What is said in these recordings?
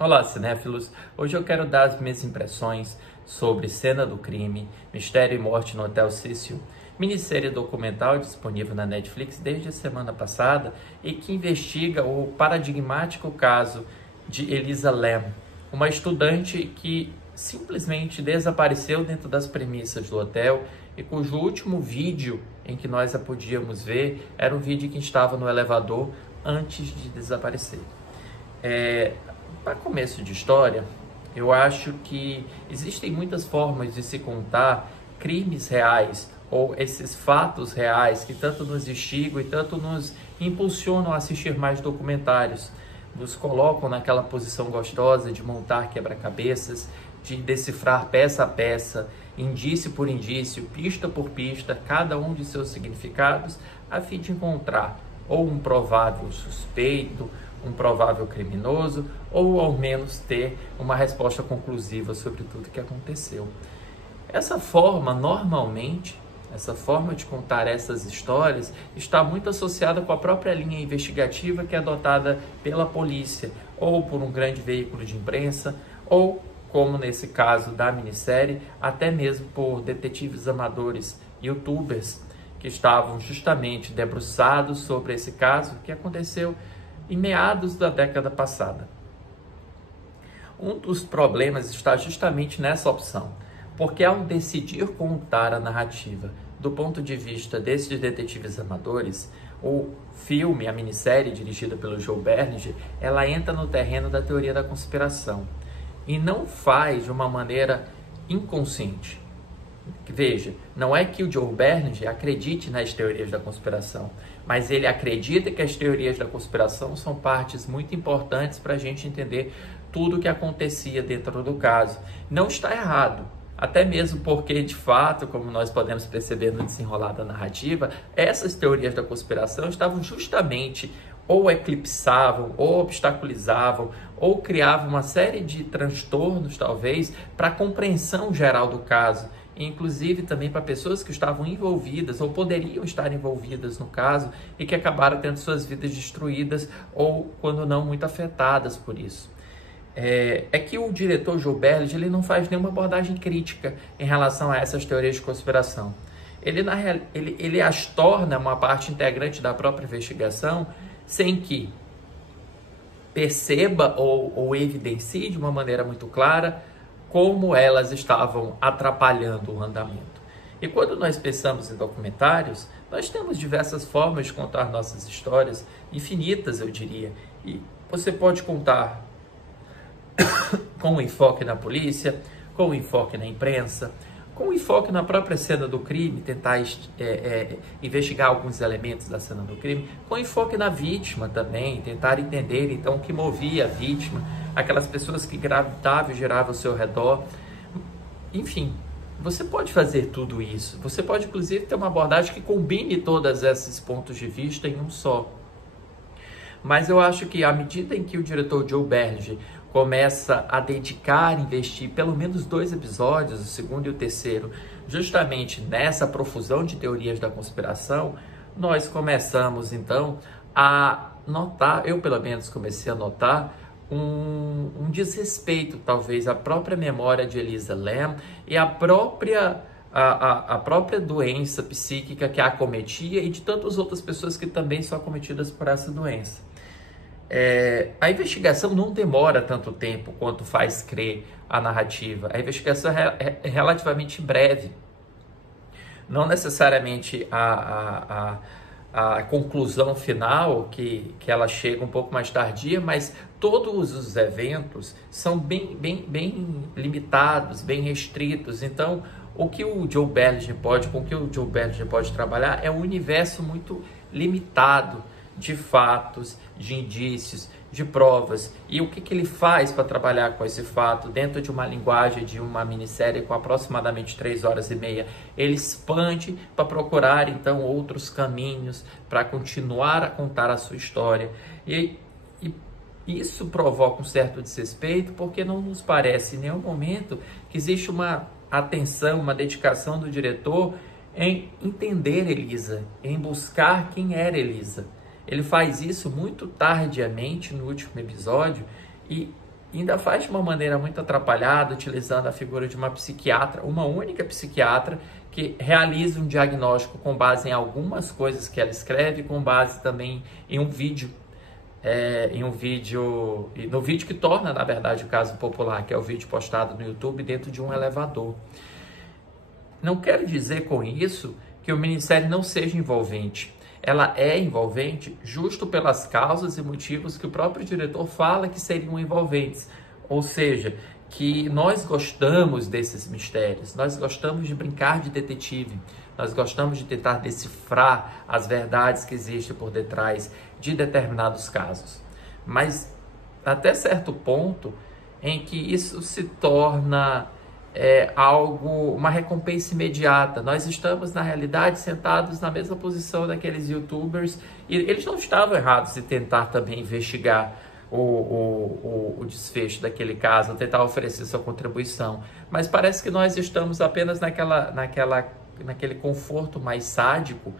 Olá, cinéfilos! Hoje eu quero dar as minhas impressões sobre Cena do Crime, Mistério e Morte no Hotel Cecil, minissérie documental disponível na Netflix desde a semana passada e que investiga o paradigmático caso de Elisa Lam, uma estudante que simplesmente desapareceu dentro das premissas do hotel e cujo último vídeo em que nós a podíamos ver era um vídeo que estava no elevador antes de desaparecer. Para começo de história, eu acho que existem muitas formas de se contar crimes reais ou esses fatos reais que tanto nos instigam e tanto nos impulsionam a assistir mais documentários, nos colocam naquela posição gostosa de montar quebra-cabeças, de decifrar peça a peça, indício por indício, pista por pista, cada um de seus significados, a fim de encontrar ou um provável suspeito, um provável criminoso, ou ao menos ter uma resposta conclusiva sobre tudo que aconteceu. Essa forma, normalmente, essa forma de contar essas histórias está muito associada com a própria linha investigativa que é adotada pela polícia, ou por um grande veículo de imprensa, ou, como nesse caso da minissérie, até mesmo por detetives amadores, youtubers, que estavam justamente debruçados sobre esse caso que aconteceu em meados da década passada. Um dos problemas está justamente nessa opção, porque ao decidir contar a narrativa do ponto de vista desses detetives amadores, o filme, a minissérie dirigida pelo Joe Berlinger, ela entra no terreno da teoria da conspiração e não faz de uma maneira inconsciente. Veja, não é que o Joe Berlinger acredite nas teorias da conspiração, mas ele acredita que as teorias da conspiração são partes muito importantes para a gente entender tudo o que acontecia dentro do caso. Não está errado, até mesmo porque, de fato, como nós podemos perceber no desenrolar da narrativa, essas teorias da conspiração estavam justamente ou eclipsavam, ou obstaculizavam, ou criavam uma série de transtornos, talvez, para a compreensão geral do caso, inclusive também para pessoas que estavam envolvidas ou poderiam estar envolvidas no caso e que acabaram tendo suas vidas destruídas ou, quando não, muito afetadas por isso. É que o diretor Joe Berlinger, ele não faz nenhuma abordagem crítica em relação a essas teorias de conspiração. Ele as torna uma parte integrante da própria investigação sem que perceba ou evidencie de uma maneira muito clara como elas estavam atrapalhando o andamento. E quando nós pensamos em documentários, nós temos diversas formas de contar nossas histórias, infinitas, eu diria. E você pode contar com enfoque na polícia, com enfoque na imprensa, com enfoque na própria cena do crime, tentar investigar alguns elementos da cena do crime, com enfoque na vítima também, tentar entender então o que movia a vítima, aquelas pessoas que gravitavam e giravam ao seu redor. Enfim, você pode fazer tudo isso. Você pode, inclusive, ter uma abordagem que combine todos esses pontos de vista em um só. Mas eu acho que à medida em que o diretor Joe Berlinger começa a dedicar, investir pelo menos 2 episódios, o segundo e o terceiro, justamente nessa profusão de teorias da conspiração, nós começamos então a notar, eu pelo menos comecei a notar, um desrespeito talvez à própria memória de Elisa Lam e à própria doença psíquica que a acometia e de tantas outras pessoas que também são acometidas por essa doença. A investigação não demora tanto tempo quanto faz crer a narrativa. A investigação é relativamente breve. Não necessariamente a conclusão final, que ela chega um pouco mais tardia, mas todos os eventos são bem limitados, bem restritos. Então, com o que o Joe Berlinger pode trabalhar é um universo muito limitado de fatos, de indícios, de provas. E o que ele faz para trabalhar com esse fato dentro de uma linguagem de uma minissérie com aproximadamente 3 horas e meia? Ele expande para procurar então outros caminhos para continuar a contar a sua história. E isso provoca um certo desrespeito, porque não nos parece em nenhum momento que existe uma atenção, uma dedicação do diretor em entender Elisa, em buscar quem era Elisa. Ele faz isso muito tardiamente no último episódio e ainda faz de uma maneira muito atrapalhada, utilizando a figura de uma psiquiatra, uma única psiquiatra, que realiza um diagnóstico com base em algumas coisas que ela escreve, com base também em um vídeo, no vídeo que torna, na verdade, o caso popular, que é o vídeo postado no YouTube dentro de um elevador. Não quero dizer com isso que o Ministério não seja envolvente. Ela é envolvente justo pelas causas e motivos que o próprio diretor fala que seriam envolventes. Ou seja, que nós gostamos desses mistérios, nós gostamos de brincar de detetive, nós gostamos de tentar decifrar as verdades que existem por detrás de determinados casos. Mas até certo ponto em que isso se torna uma recompensa imediata. Nós estamos, na realidade, sentados na mesma posição daqueles youtubers, e eles não estavam errados em tentar também investigar o desfecho daquele caso, tentar oferecer sua contribuição. Mas parece que nós estamos apenas naquele conforto mais sádico,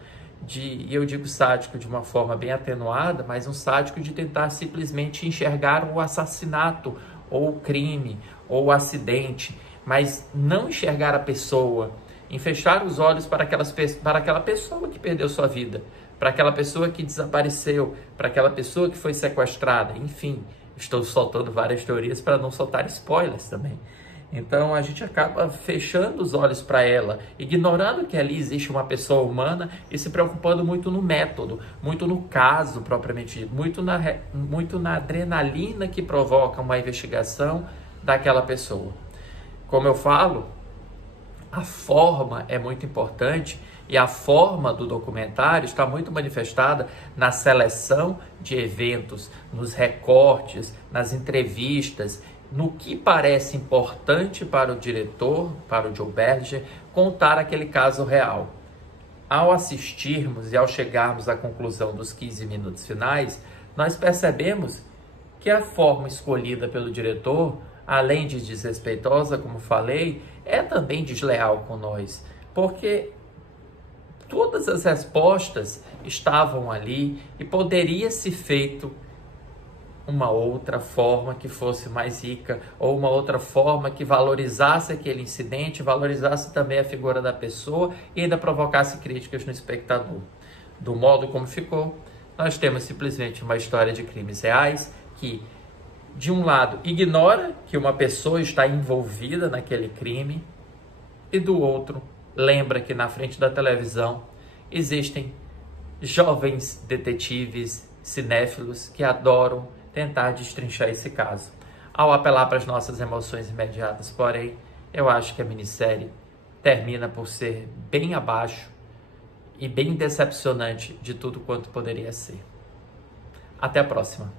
e eu digo sádico de uma forma bem atenuada, mas um sádico de tentar simplesmente enxergar o assassinato, ou o crime, ou o acidente, mas não enxergar a pessoa, em fechar os olhos para aquela pessoa que perdeu sua vida, para aquela pessoa que desapareceu, para aquela pessoa que foi sequestrada. Enfim, estou soltando várias teorias para não soltar spoilers também. Então a gente acaba fechando os olhos para ela, ignorando que ali existe uma pessoa humana e se preocupando muito no método, muito no caso propriamente dito, muito na adrenalina que provoca uma investigação daquela pessoa. Como eu falo, a forma é muito importante, e a forma do documentário está muito manifestada na seleção de eventos, nos recortes, nas entrevistas, no que parece importante para o diretor, para o Joe Berlinger, contar aquele caso real. Ao assistirmos e ao chegarmos à conclusão dos 15 minutos finais, nós percebemos que a forma escolhida pelo diretor, além de desrespeitosa, como falei, é também desleal com nós, porque todas as respostas estavam ali e poderia ser feito uma outra forma que fosse mais rica, ou uma outra forma que valorizasse aquele incidente, valorizasse também a figura da pessoa e ainda provocasse críticas no espectador. Do modo como ficou, nós temos simplesmente uma história de crimes reais que, de um lado, ignora que uma pessoa está envolvida naquele crime, e do outro, lembra que na frente da televisão existem jovens detetives cinéfilos que adoram tentar destrinchar esse caso. Ao apelar para as nossas emoções imediatas, porém, eu acho que a minissérie termina por ser bem abaixo e bem decepcionante de tudo quanto poderia ser. Até a próxima.